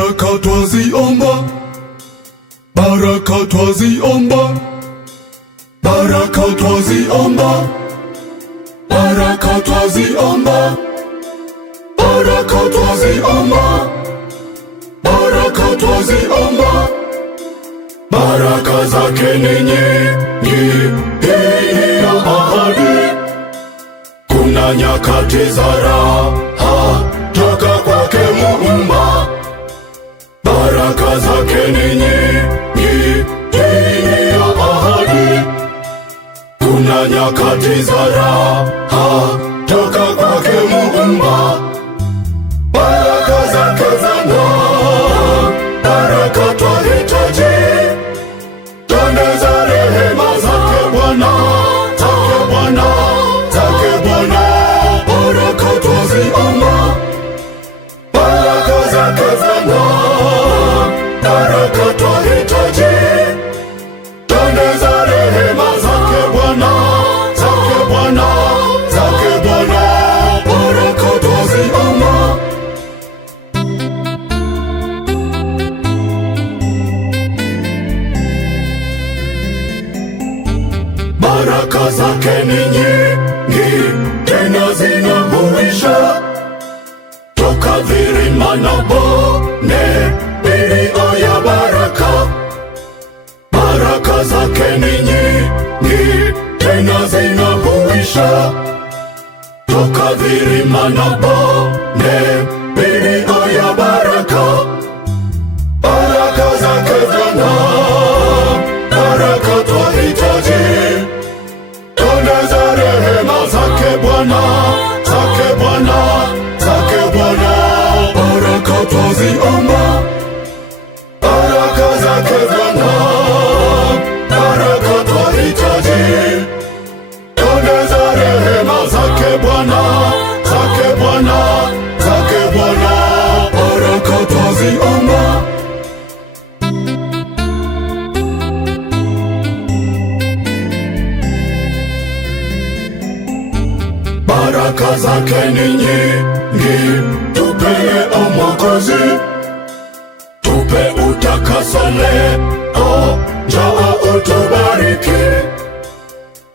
baraka twaziomba, baraka twaziomba, baraka twaziomba, baraka twaziomba, baraka twaziomba, baraka twaziomba, baraka zake ni nyingi, hii ya ahadi. Kuna nyakati za raha toka kwake Muumba, baraka zake ni nyingi, hii ya ahadi. Kuna nyakati za raha toka kwake Muumba, baraka zake zang'aa, baraka twahitaji, tende za rehema zake Bwana, zake Bwana, zake Bwana, baraka twaziomba, baraka zake zang'aa, baraka twahitaji, tende za rehema zake Bwana, zake Bwana, zake Bwana, baraka twaziomba. Baraka zake ni nyingi, tena zinahuisha, toka vilima na bonde, milio ya baraka. Baraka zake ni nyingi, tena zinahuisha, toka vilima na bonde, milio ya baraka. Baraka zake zang'aa, baraka twahitaji, tende za rehema zake Bwana, zake Bwana, zake Bwana, baraka twaziomba, baraka zake zang'aa, baraka twahitaji, tende za rehema zake Bwana, zake Bwana, zake Bwana, baraka twaziomba. Baraka zake ni nyingi, tupele o Mwokozi, tupe utakaso leo, njoo utubariki.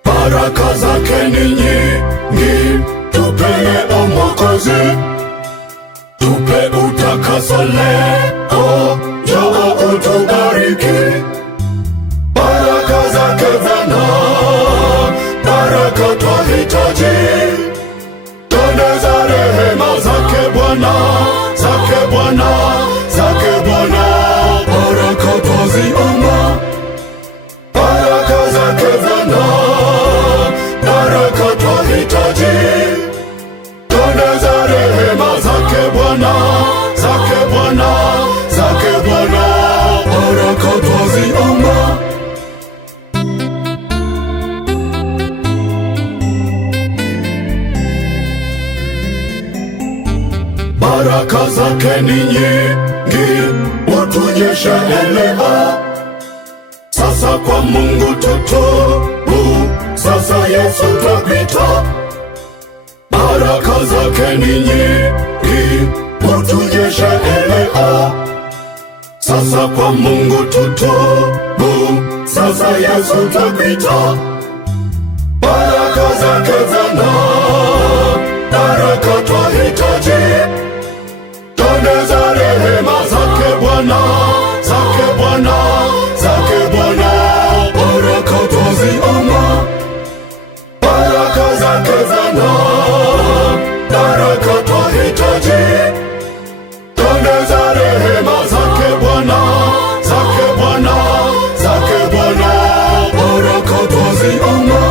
Baraka zake ni nyingi, tupele o Mwokozi, tupe utakaso leo, njoo utubariki. Baraka zake zang'aa, baraka twahitaji, tende za rehema zake Bwana, zake Bwana, zake Bwana, baraka twaziomba, baraka zake zang'aa, baraka twahitaji, tende za rehema zake Bwana, zake Bwana, zake Bwana, baraka twaziomba. Baraka zake ni nyingi, utunyeshe leo. Sasa kwa Mungu tutubu, sasa Yesu twapita. Baraka zake ni nyingi, utunyeshe leo. Sasa kwa Mungu tutubu, sasa Yesu twapita. Baraka zake zang'aa, baraka twahitaji, tende za rehema zake Bwana, zake Bwana, zake Bwana, baraka twaziomba, baraka zake zang'aa, baraka twahitaji, tende za rehema zake Bwana, zake Bwana, zake Bwana, baraka twaziomba.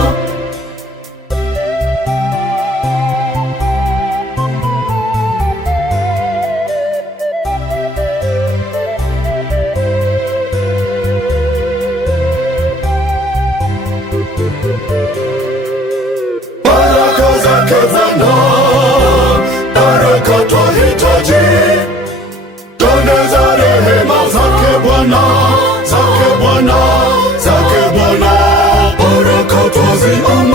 Baraka zake zang'aa, baraka twahitaji, tende za rehema zake Bwana, zake Bwana, zake Bwana, baraka twaziomba.